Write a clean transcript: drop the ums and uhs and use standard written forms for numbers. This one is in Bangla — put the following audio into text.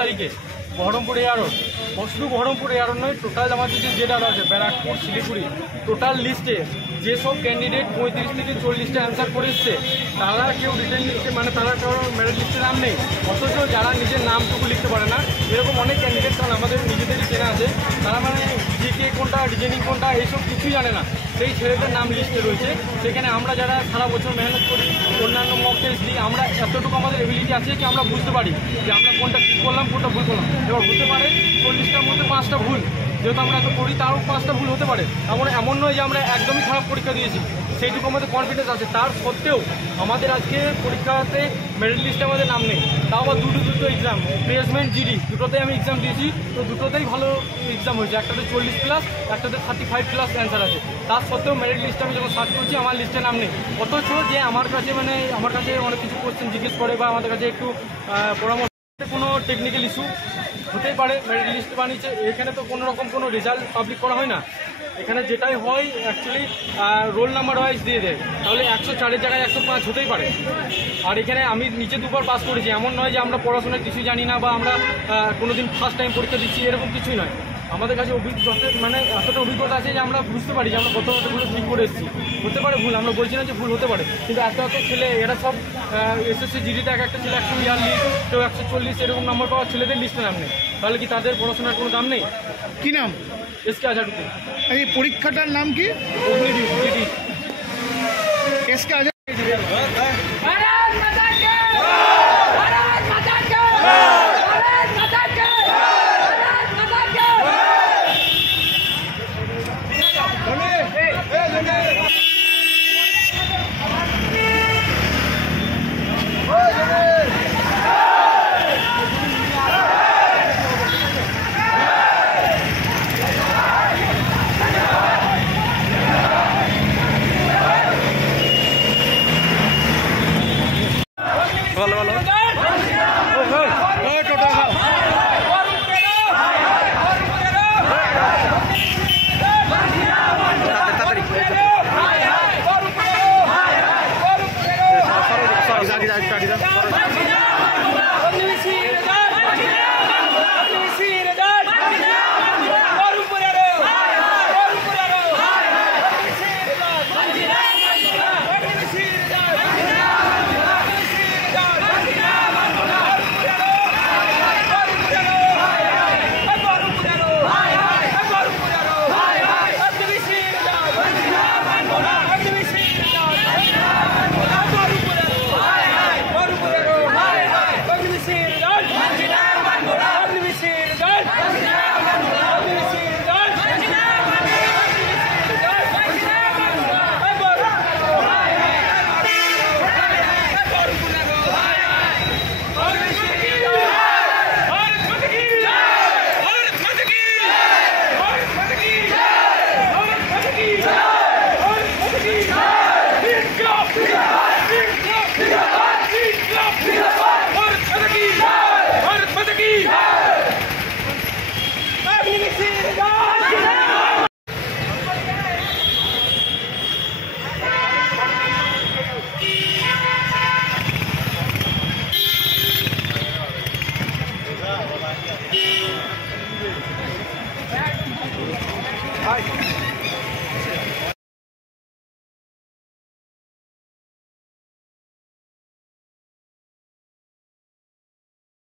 তারিখে বহরমপুর এয়ারোড, শুধু বহরমপুর এয়ারোড নয়, টোটাল আমাদের যে ডাটা আছে ব্যারাকপুর, শিলিগুড়ি, টোটাল লিস্টে যেসব ক্যান্ডিডেট 35 থেকে 40টা অ্যান্সার করে এসছে তারা কেউ রিটেন লিস্টে মানে তারা কারো মেরিট লিস্টে নাম নেই। অথচ যারা নিজের নামটুকু লিখতে পারে না, এরকম অনেক ক্যান্ডিডেট কারণ আমাদের নিজেদেরই চেনা আছে, তারা মানে জিকে কোনটা রিজনিং কোনটা এইসব কিছুই জানে না, সেই ছেলেদের নাম লিস্টে রয়েছে। সেখানে আমরা যারা সারা বছর মেহনত করি, অন্যান্য মক টেস্ট দিই, আমরা এতটুকু আমাদের এবিলিটি আছে কি আমরা বুঝতে পারি যে আমরা কোনটা ঠিক করলাম কোনটা ভুল করলাম। এবার হতে পারে 40টার মধ্যে 5টা ভুল, যেহেতু আমরা এত করি তারও 5টা ভুল হতে পারে। আমরা এমন নয় যে আমরা একদমই খারাপ পরীক্ষা দিয়েছি, সেইটুকু আমাদের কনফিডেন্স আছে। তার সত্ত্বেও আমাদের আজকে পরীক্ষাতে মেরিট লিস্টে আমাদের নাম নেই। তাও আবার দুটো এক্সাম, প্লেসমেন্ট, জিডি, দুটোতেই আমি এক্সাম দিয়েছি, তো দুটোতেই ভালো এক্সাম হয়েছে। একটাতে 40+, একটাতে 35+ অ্যান্সার আছে। তার সত্ত্বেও মেরিট লিস্টে আমি যখন সার্চ করছি আমার লিস্টে নাম নেই। অথচ যে আমার কাছে অনেক কিছু কোশ্চেন জিজ্ঞেস করে বা আমাদের কাছে একটু পরামর্শ, কোনো টেকনিক্যাল ইস্যু হতেই পারে, মেরিট লিস্ট বানিয়েছে। এখানে তো কোনো রকম কোনো রেজাল্ট পাবলিক করা হয় না, এখানে যেটাই হয় অ্যাকচুয়ালি রোল নাম্বার ওয়াইজ দিয়ে দেয়। তাহলে 104-এর জায়গায় 105 হতেই পারে। আর এখানে আমি নিচে 2বার পাস করেছি, এমন নয় যে আমরা পড়াশোনায় কিছুই জানি না বা আমরা কোনোদিন ফার্স্ট টাইম পরীক্ষা দিচ্ছি, এরকম কিছুই নয়। আমাদের কাছে মানে এতটা অভিজ্ঞতা আছে যে আমরা বুঝতে পারি যে আমরা কতগুলো ঠিক করে এসেছি। হতে পারে ভুল, আমরা বলছি না যে ভুল হতে পারে, কিন্তু এত ছেলে এরা সব এসএসসি জিডিতে একটা ছেলে 142, কেউ 140 এরকম নম্বর পাওয়া ছেলেদের লিস্টে নাম নেই। তাহলে কি তাদের পড়াশোনার কোনো দাম নেই? কি নাম? এসকে আজাদুদ্দিন। এই পরীক্ষাটার নাম কি? এসকে আজাদ। Hi.